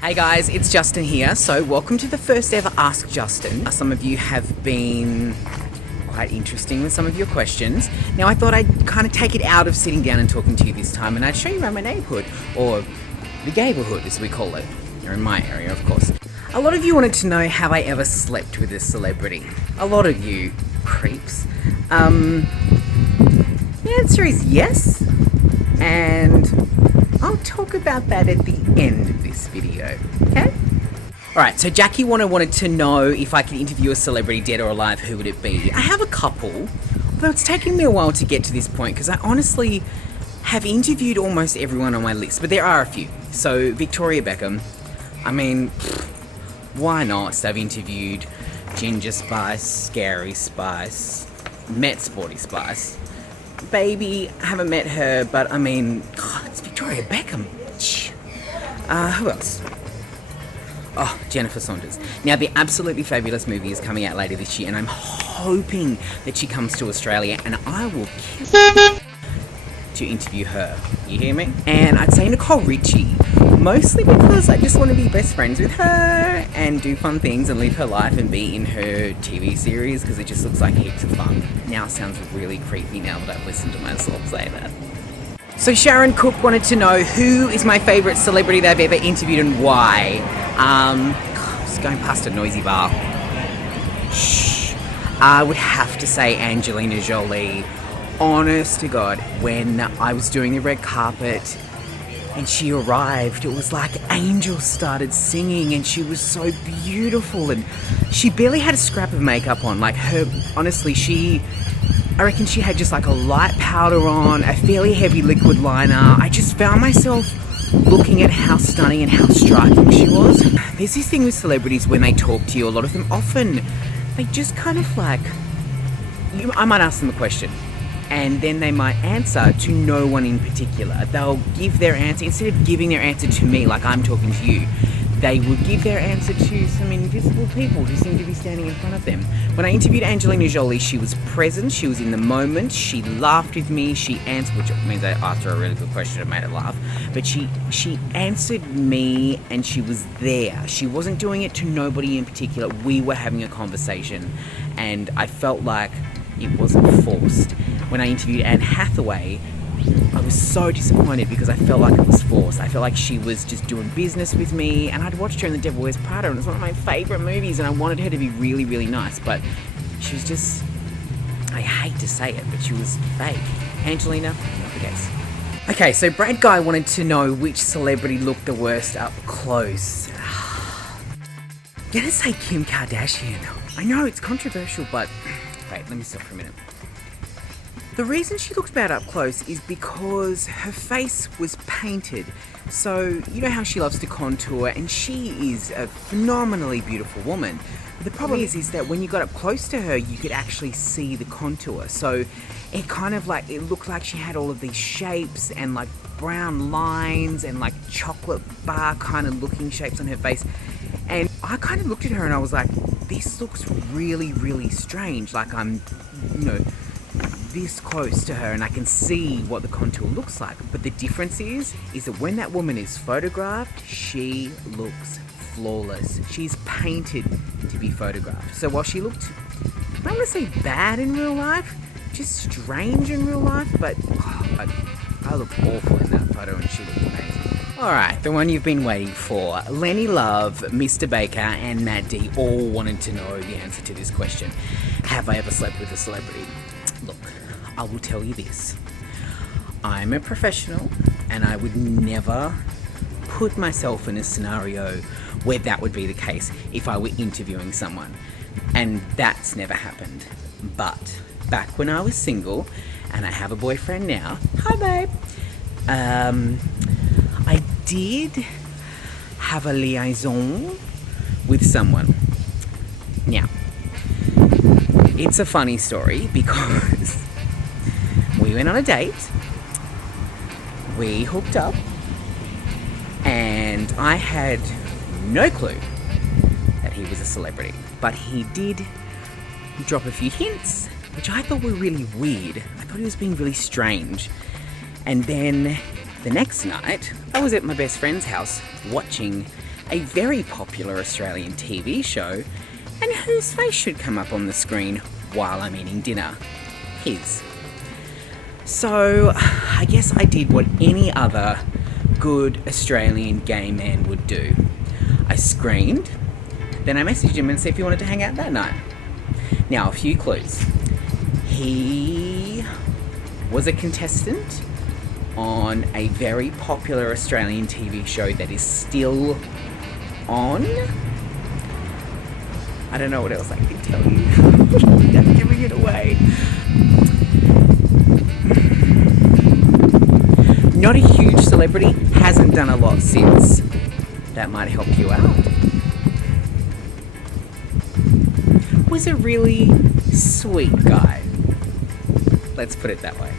Hey guys, it's Justin here. So welcome to the first ever Ask Justin. Some of you have been quite interesting with some of your questions. Now I thought I'd kind of take it out of sitting down and talking to you this time, and I'd show you around my neighbourhood, or the neighbourhood as we call it. You're in my area, of course. A lot of you wanted to know, have I ever slept with a celebrity? A lot of you creeps. The answer is yes, and I'll talk about that at the end of this video, okay? Alright, so Jackie wanted to know if I could interview a celebrity, dead or alive, who would it be? I have a couple, although it's taken me a while to get to this point because I honestly have interviewed almost everyone on my list, but there are a few. So Victoria Beckham, I mean, why not? I've interviewed Ginger Spice, Scary Spice, met Sporty Spice. Baby, I haven't met her, but I mean, God, it's Victoria Beckham. Who else? Oh, Jennifer Saunders. Now, the Absolutely Fabulous movie is coming out later this year, and I'm hoping that she comes to Australia, and I will kill to interview her. You hear me? And I'd say Nicole Richie, mostly because I just want to be best friends with her and do fun things and live her life and be in her TV series, because it just looks like heaps of fun. Now it sounds really creepy now that I've listened to myself say that. So Sharon Cook wanted to know who is my favourite celebrity they've ever interviewed and why. Just going past a noisy bar. Shh. I would have to say Angelina Jolie. Honest to God, when I was doing the red carpet and she arrived, it was like angels started singing, and she was so beautiful, and she barely had a scrap of makeup on. Like her, honestly, I reckon she had just like a light powder on, a fairly heavy liquid liner. I just found myself looking at how stunning and how striking she was. There's this thing with celebrities when they talk to you, a lot of them often, they just kind of like, I might ask them a question, and then they might answer to no one in particular. They'll give their answer, instead of giving their answer to me like I'm talking to you, they would give their answer to some invisible people who seem to be standing in front of them. When I interviewed Angelina Jolie, she was present, she was in the moment, she laughed with me, she answered, which means I asked her a really good question and made her laugh, but she answered me and she was there. She wasn't doing it to nobody in particular. We were having a conversation and I felt like it wasn't forced. When I interviewed Anne Hathaway, I was so disappointed because I felt like it was forced. I felt like she was just doing business with me, and I'd watched her in The Devil Wears Prada, and it's one of my favourite movies, and I wanted her to be really, really nice, but she was just, I hate to say it, but she was fake. Angelina, not the case. Okay, so Brad Guy wanted to know which celebrity looked the worst up close. I'm gonna say Kim Kardashian. I know it's controversial, but wait, let me stop for a minute. The reason she looked bad up close is because her face was painted. So, you know how she loves to contour, and she is a phenomenally beautiful woman. But the problem is that when you got up close to her, you could actually see the contour. So it kind of like, it looked like she had all of these shapes and like brown lines and like chocolate bar kind of looking shapes on her face. And I kind of looked at her and I was like, this looks really, really strange. Like I'm, this close to her and I can see what the contour looks like. But the difference is that when that woman is photographed, she looks flawless. She's painted to be photographed. So while she looked, I don't want to say bad in real life, just strange in real life, but I looked awful in that photo and she looked amazing. Alright, the one you've been waiting for. Lenny Love, Mr. Baker and Matt D all wanted to know the answer to this question. Have I ever slept with a celebrity? Look, I will tell you this. I'm a professional and I would never put myself in a scenario where that would be the case if I were interviewing someone. And that's never happened. But back when I was single, and I have a boyfriend now, hi babe, I did have a liaison with someone. Now, it's a funny story because we went on a date, we hooked up, and I had no clue that he was a celebrity, but he did drop a few hints, which I thought were really weird. I thought he was being really strange. And then The next night, I was at my best friend's house watching a very popular Australian TV show, and whose face should come up on the screen while I'm eating dinner? His. So, I guess I did what any other good Australian gay man would do. I screamed, then I messaged him and said if he wanted to hang out that night. Now, a few clues. He was a contestant on a very popular Australian TV show that is still on. I don't know what else I can tell you. I'm giving it away. Not a huge celebrity, hasn't done a lot since. That might help you out. Was a really sweet guy. Let's put it that way.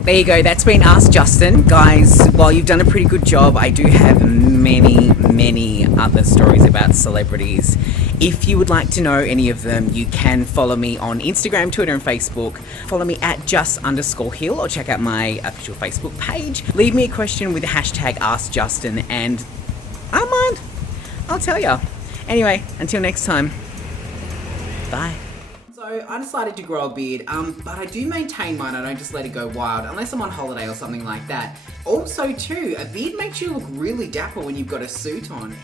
There you go, that's been Ask Justin. Guys, while you've done a pretty good job, I do have many other stories about celebrities. If you would like to know any of them, you can follow me on Instagram, Twitter and Facebook. Follow me at just_Hill or check out my official Facebook page. Leave me a question with the hashtag AskJustin and I don't mind. I'll tell ya. Anyway, until next time, bye. So I decided to grow a beard, but I do maintain mine. I don't just let it go wild, unless I'm on holiday or something like that. Also too, a beard makes you look really dapper when you've got a suit on.